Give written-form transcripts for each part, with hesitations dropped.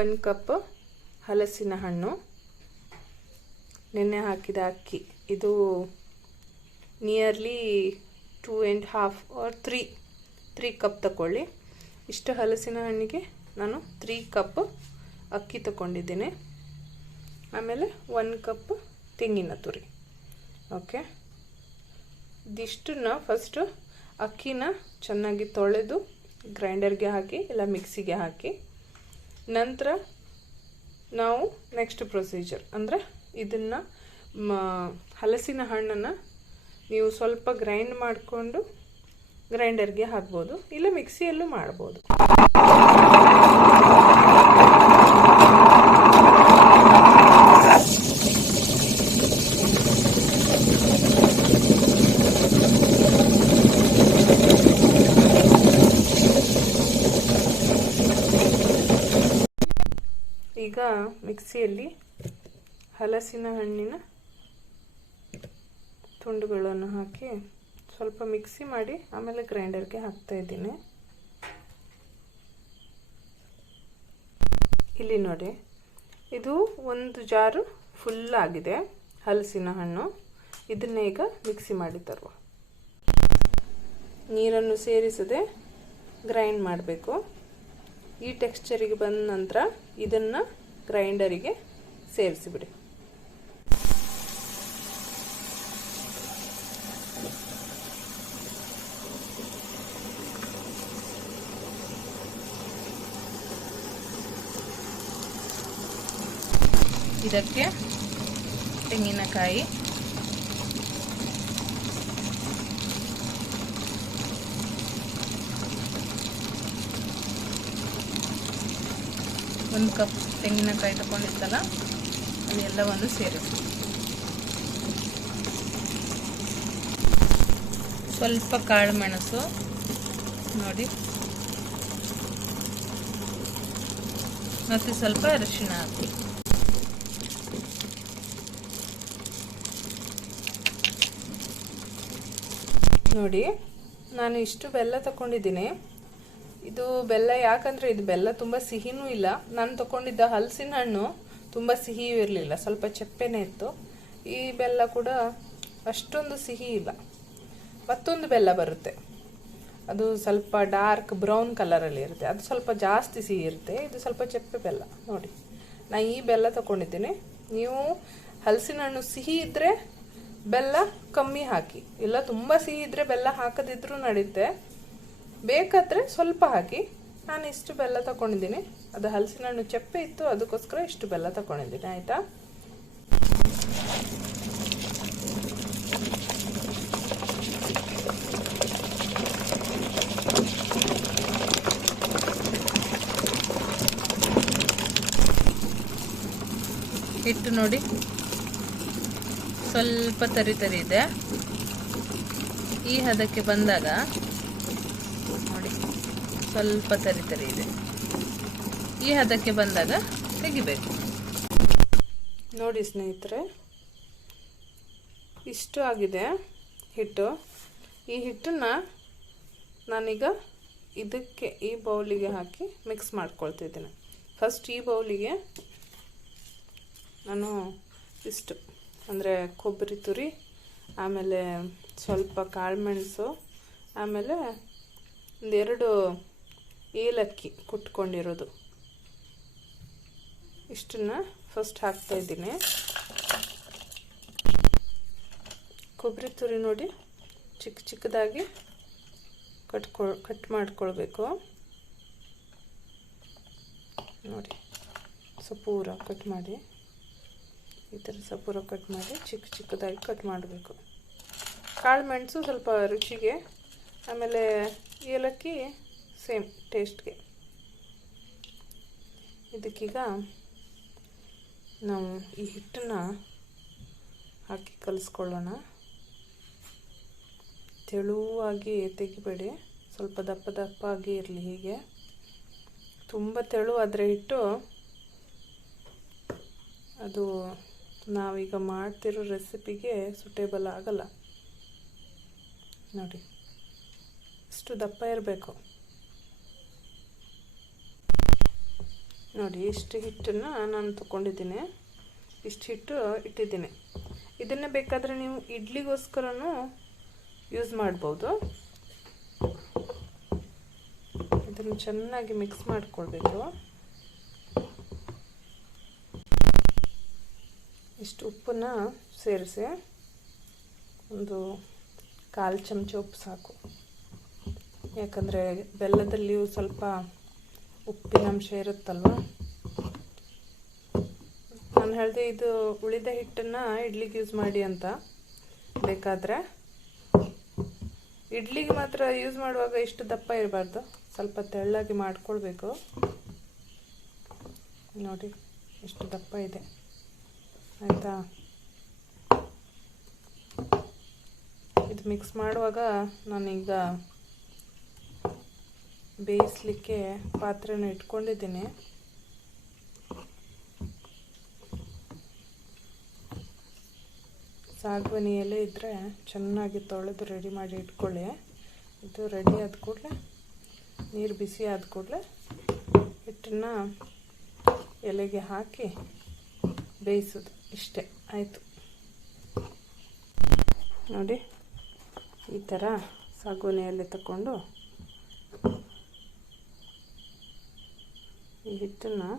1 cup ಹಲಸಿನ ಹಣ್ಣು, ನೆನೆ ಹಾಕಿದ ಅಕ್ಕಿ. ಇದು ನಿಯರ್ಲಿ 2.5 or 3 ಕಪ್ ತಗೊಳ್ಳಿ. ಇಷ್ಟು ಹಲಸಿನ ಹಣ್ಣಿಗೆ ನಾನು 3 ಕಪ್ ಅಕ್ಕಿ ತಗೊಂಡಿದ್ದೀನಿ. ಆಮೇಲೆ 1 ಕಪ್ ತೆಂಗಿನ ತುರಿ. ಓಕೆ, ಇದಿಷ್ಟನ್ನ ಫಸ್ಟು ಅಕ್ಕಿನ ಚೆನ್ನಾಗಿ ತೊಳೆದು ಗ್ರೈಂಡರ್ಗೆ ಹಾಕಿ ಇಲ್ಲ ಮಿಕ್ಸಿಗೆ ಹಾಕಿ, ನಂತರ ನಾವು ನೆಕ್ಸ್ಟ್ ಪ್ರೊಸೀಜರ್ ಅಂದರೆ ಇದನ್ನು ಹಲಸಿನ ಹಣ್ಣನ್ನು ನೀವು ಸ್ವಲ್ಪ ಗ್ರೈಂಡ್ ಮಾಡಿಕೊಂಡು ಗ್ರೈಂಡರ್ಗೆ ಹಾಕ್ಬೋದು, ಇಲ್ಲ ಮಿಕ್ಸಿಯಲ್ಲೂ ಮಾಡ್ಬೋದು. ಈಗ ಮಿಕ್ಸಿಯಲ್ಲಿ ಹಲಸಿನ ಹಣ್ಣಿನ ತುಂಡುಗಳನ್ನು ಹಾಕಿ ಸ್ವಲ್ಪ ಮಿಕ್ಸಿ ಮಾಡಿ ಆಮೇಲೆ ಗ್ರೈಂಡರ್ಗೆ ಹಾಕ್ತಾ ಇದ್ದೀನಿ. ಇಲ್ಲಿ ನೋಡಿ, ಇದು 1 ಜಾರು ಫುಲ್ ಆಗಿದೆ ಹಲಸಿನ ಹಣ್ಣು. ಇದನ್ನ ಈಗ ಮಿಕ್ಸಿ ಮಾಡಿ ತರುವ. ನೀರನ್ನು ಸೇರಿಸದೆ ಗ್ರೈಂಡ್ ಮಾಡಬೇಕು. ಈ ಟೆಕ್ಸ್ಚರಿಗೆ ಬಂದ ನಂತರ ಇದನ್ನು ಗ್ರೈಂಡರಿಗೆ ಸೇರಿಸಿಬಿಡಿ. ಇದಕ್ಕೆ ತೆಂಗಿನಕಾಯಿ, ಒಂದು ಕಪ್ ತೆಂಗಿನಕಾಯಿ ತಗೊಂಡಿದ್ದಲ್ಲ ಅಲ್ಲಿ ಎಲ್ಲವನ್ನು ಸೇರಿಸಿ. ಸ್ವಲ್ಪ ಕಾಳು ಮೆಣಸು ನೋಡಿ, ಮತ್ತು ಸ್ವಲ್ಪ ಅರಿಶಿಣ ಹಾಕಿ. ನೋಡಿ, ನಾನು ಇಷ್ಟು ಬೆಲ್ಲ ತಗೊಂಡಿದ್ದೀನಿ. ಇದು ಬೆಲ್ಲ ಯಾಕಂದರೆ ಇದು ಬೆಲ್ಲ ತುಂಬ ಸಿಹಿನೂ ಇಲ್ಲ. ನಾನು ತಗೊಂಡಿದ್ದ ಹಲಸಿನ ಹಣ್ಣು ತುಂಬ ಸಿಹಿಯೂ ಇರಲಿಲ್ಲ, ಸ್ವಲ್ಪ ಚಪ್ಪೆನೇ ಇತ್ತು. ಈ ಬೆಲ್ಲ ಕೂಡ ಅಷ್ಟೊಂದು ಸಿಹಿ ಇಲ್ಲ. ಮತ್ತೊಂದು ಬೆಲ್ಲ ಬರುತ್ತೆ, ಅದು ಸ್ವಲ್ಪ ಡಾರ್ಕ್ ಬ್ರೌನ್ ಕಲರಲ್ಲಿ ಇರುತ್ತೆ, ಅದು ಸ್ವಲ್ಪ ಜಾಸ್ತಿ ಸಿಹಿ ಇರುತ್ತೆ. ಇದು ಸ್ವಲ್ಪ ಚಪ್ಪೆ ಬೆಲ್ಲ. ನೋಡಿ, ನಾನು ಈ ಬೆಲ್ಲ ತಗೊಂಡಿದ್ದೀನಿ. ನೀವು ಹಲಸಿನ ಹಣ್ಣು ಸಿಹಿ ಇದ್ದರೆ ಬೆಲ್ಲ ಕಮ್ಮಿ ಹಾಕಿ, ಇಲ್ಲ ತುಂಬ ಸಿಹಿ ಇದ್ದರೆ ಬೆಲ್ಲ ಹಾಕದಿದ್ರೂ ನಡೆಯುತ್ತೆ. ಬೇಕಾದರೆ ಸ್ವಲ್ಪ ಹಾಕಿ. ನಾನು ಇಷ್ಟು ಬೆಲ್ಲ ತಗೊಂಡಿದ್ದೀನಿ. ಅದು ಹಲಸಿನ ಹಣ್ಣು ಚಪ್ಪೆ ಇತ್ತು, ಅದಕ್ಕೋಸ್ಕರ ಇಷ್ಟು ಬೆಲ್ಲ ತಗೊಂಡಿದ್ದೀನಿ. ಆಯಿತಾ? ಹಿಟ್ಟು ನೋಡಿ ಸ್ವಲ್ಪ ತರಿ ತರಿ ಇದೆ. ಈ ಹದಕ್ಕೆ ಬಂದಾಗ ನೋಡಿ, ಸ್ವಲ್ಪ ತರಿ ತರಿ ಇದೆ. ಈ ಹದಕ್ಕೆ ಬಂದಾಗ ತೆಗಿಬೇಕು. ನೋಡಿ ಸ್ನೇಹಿತರೆ, ಇಷ್ಟು ಆಗಿದೆ ಹಿಟ್ಟು. ಈ ಹಿಟ್ಟನ್ನು ನಾನೀಗ ಇದಕ್ಕೆ ಈ ಬೌಲಿಗೆ ಹಾಕಿ ಮಿಕ್ಸ್ ಮಾಡ್ಕೊಳ್ತಿದ್ದೀನಿ. ಫಸ್ಟ್ ಈ ಬೌಲಿಗೆ ನಾನು ಇಷ್ಟು ಅಂದರೆ ಕೊಬ್ಬರಿ ತುರಿ, ಆಮೇಲೆ ಸ್ವಲ್ಪ ಕಾಳುಮೆಣಸು, ಆಮೇಲೆ 1-2 ಏಲಕ್ಕಿ ಕುಟ್ಕೊಂಡಿರೋದು, ಇಷ್ಟನ್ನು ಫಸ್ಟ್ ಹಾಕ್ತಾ ಇದ್ದೀನಿ. ಕೊಬ್ಬರಿ ತುರಿ ನೋಡಿ ಚಿಕ್ಕ ಚಿಕ್ಕದಾಗಿ ಕಟ್ ಮಾಡ್ಕೊಳ್ಬೇಕು. ನೋಡಿ, ಸಪೂರ ಕಟ್ ಮಾಡಿ, ಈ ಥರ ಸಪೂರ ಕಟ್ ಮಾಡಿ ಚಿಕ್ಕ ಚಿಕ್ಕದಾಗಿ ಕಟ್ ಮಾಡಬೇಕು. ಕಾಳು ಮೆಣಸು ಸ್ವಲ್ಪ ರುಚಿಗೆ, ಆಮೇಲೆ ಏಲಕ್ಕಿ ಸೇಮ್ ಟೇಸ್ಟ್ಗೆ. ಇದಕ್ಕೀಗ ನಾವು ಈ ಹಿಟ್ಟನ್ನು ಹಾಕಿ ಕಲಿಸ್ಕೊಳ್ಳೋಣ. ತೆಳುವಾಗಿ ತೆಗಿಬೇಡಿ, ಸ್ವಲ್ಪ ದಪ್ಪ ದಪ್ಪಾಗಿ ಇರಲಿ. ಹೀಗೆ ತುಂಬ ತೆಳುವಾದರೆ ಹಿಟ್ಟು ಅದು ನಾವೀಗ ಮಾಡ್ತಿರೋ ರೆಸಿಪಿಗೆ ಸೂಟೇಬಲ್ ಆಗಲ್ಲ. ನೋಡಿ, ಇಷ್ಟು ದಪ್ಪ ಇರಬೇಕು. ನೋಡಿ ಇಷ್ಟು ಹಿಟ್ಟನ್ನು ನಾನು ತಗೊಂಡಿದ್ದೀನಿ, ಇಷ್ಟು ಹಿಟ್ಟು ಇಟ್ಟಿದ್ದೀನಿ. ಇದನ್ನು ಬೇಕಾದರೆ ನೀವು ಇಡ್ಲಿಗೋಸ್ಕರನೂ ಯೂಸ್ ಮಾಡ್ಬೋದು. ಇದನ್ನು ಚೆನ್ನಾಗಿ ಮಿಕ್ಸ್ ಮಾಡಿಕೊಳ್ಬೇಕು. ಇಷ್ಟು ಉಪ್ಪನ್ನು ಸೇರಿಸಿ, ಒಂದು 1/4 ಚಮಚ ಉಪ್ಪು ಸಾಕು. ಯಾಕಂದರೆ ಬೆಲ್ಲದಲ್ಲಿಯೂ ಸ್ವಲ್ಪ ಉಪ್ಪಿನಂಶ ಇರುತ್ತಲ್ವ. ನಾನು ಹೇಳಿದೆ ಇದು ಉಳಿದ ಹಿಟ್ಟನ್ನು ಇಡ್ಲಿಗೆ ಯೂಸ್ ಮಾಡಿ ಅಂತ. ಬೇಕಾದರೆ ಇಡ್ಲಿಗೆ ಮಾತ್ರ ಯೂಸ್ ಮಾಡುವಾಗ ಇಷ್ಟು ದಪ್ಪ ಇರಬಾರ್ದು, ಸ್ವಲ್ಪ ತೆಳ್ಳಗೆ ಮಾಡಿಕೊಳ್ಬೇಕು. ನೋಡಿ ಇಷ್ಟು ದಪ್ಪ ಇದೆ, ಆಯಿತಾ. ಇದು ಮಿಕ್ಸ್ ಮಾಡುವಾಗ ನಾನೀಗ ಬೇಯಿಸಲಿಕ್ಕೆ ಪಾತ್ರೆನ ಇಟ್ಕೊಂಡಿದ್ದೀನಿ. ಸಾಗುವಾನಿ ಎಲೆ ಇದ್ದರೆ ಚೆನ್ನಾಗಿ ತೊಳೆದು ರೆಡಿ ಮಾಡಿ ಇಟ್ಕೊಳ್ಳಿ. ಇದು ರೆಡಿ ಆದ ಕೂಡಲೇ, ನೀರು ಬಿಸಿ ಆದ ಕೂಡಲೇ ಹಿಟ್ಟನ್ನು ಎಲೆಗೆ ಹಾಕಿ ಬೇಯಿಸೋದು, ಇಷ್ಟೇ ಆಯಿತು. ನೋಡಿ ಈ ಥರ ಸಾಗುವಾನಿ ಎಲೆ ತಗೊಂಡು ಈ ಹಿಟ್ಟನ್ನು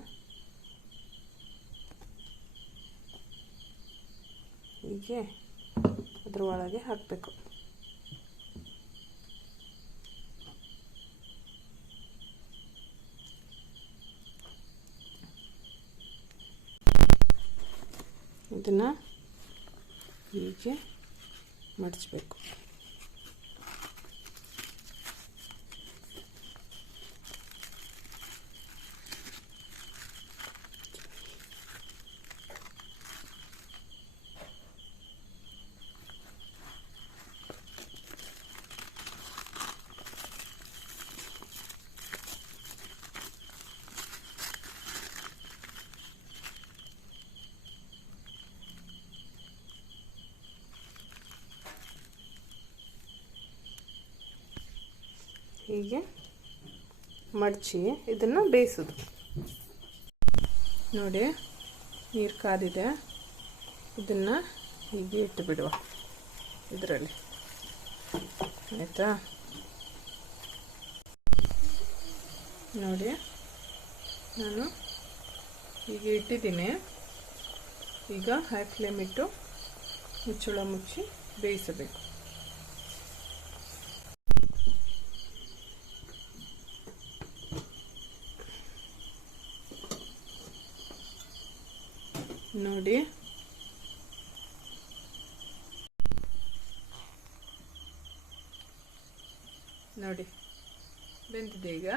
ಹೀಗೆ ಅದ್ರ ಒಳಗೆ ಹಾಕಬೇಕು. ಇದನ್ನು ಹೀಗೆ ಮಡಚಬೇಕು. ಹೀಗೆ ಮಡಚಿ ಇದನ್ನು ಬೇಯಿಸೋದು. ನೋಡಿ ನೀರು ಕಾದಿದೆ, ಇದನ್ನು ಹೀಗೆ ಇಟ್ಟು ಬಿಡುವ ಇದರಲ್ಲಿ, ಆಯಿತಾ. ನೋಡಿ ನಾನು ಹೀಗೆ ಇಟ್ಟಿದ್ದೀನಿ. ಈಗ ಹೈ ಫ್ಲೇಮ್ ಇಟ್ಟು ಮುಚ್ಚಳ ಮುಚ್ಚಿ ಬೇಯಿಸಬೇಕು. ನೋಡಿ ನೋಡಿ ಬೆಂದಿದೆ. ಈಗ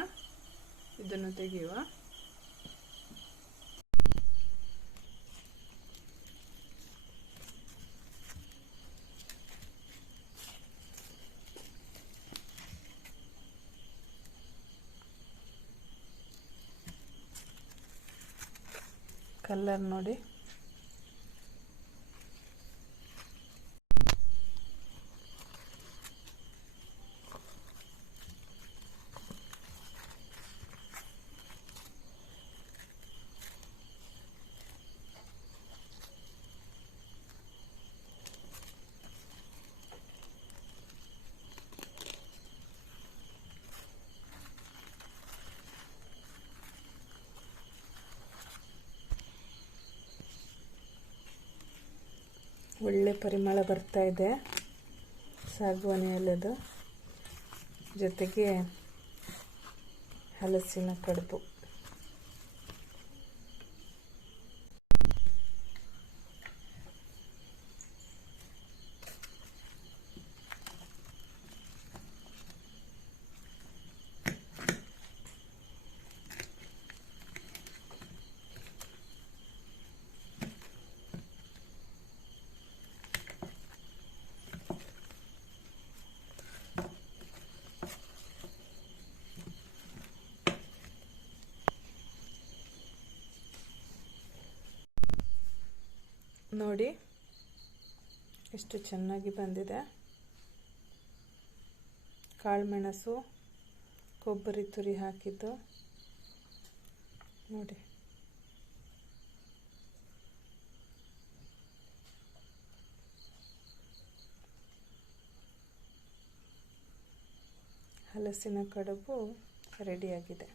ಇದನ್ನು ತೆಗೆಯುವ. ಕಲರ್ ನೋಡಿ, ಒಳ್ಳೆ ಪರಿಮಳ ಬರ್ತಾ ಇದೆ ಸಾಗುವಾನಿ ಎಲೆದು, ಜೊತೆಗೆ ಹಲಸಿನ ಕಡುಬು. ನೋಡಿ ಎಷ್ಟು ಚೆನ್ನಾಗಿ ಬಂದಿದೆ. ಕಾಳುಮೆಣಸು, ಕೊಬ್ಬರಿ ತುರಿ ಹಾಕಿದ್ದು ನೋಡಿ. ಹಲಸಿನ ಕಡುಬು ರೆಡಿಯಾಗಿದೆ.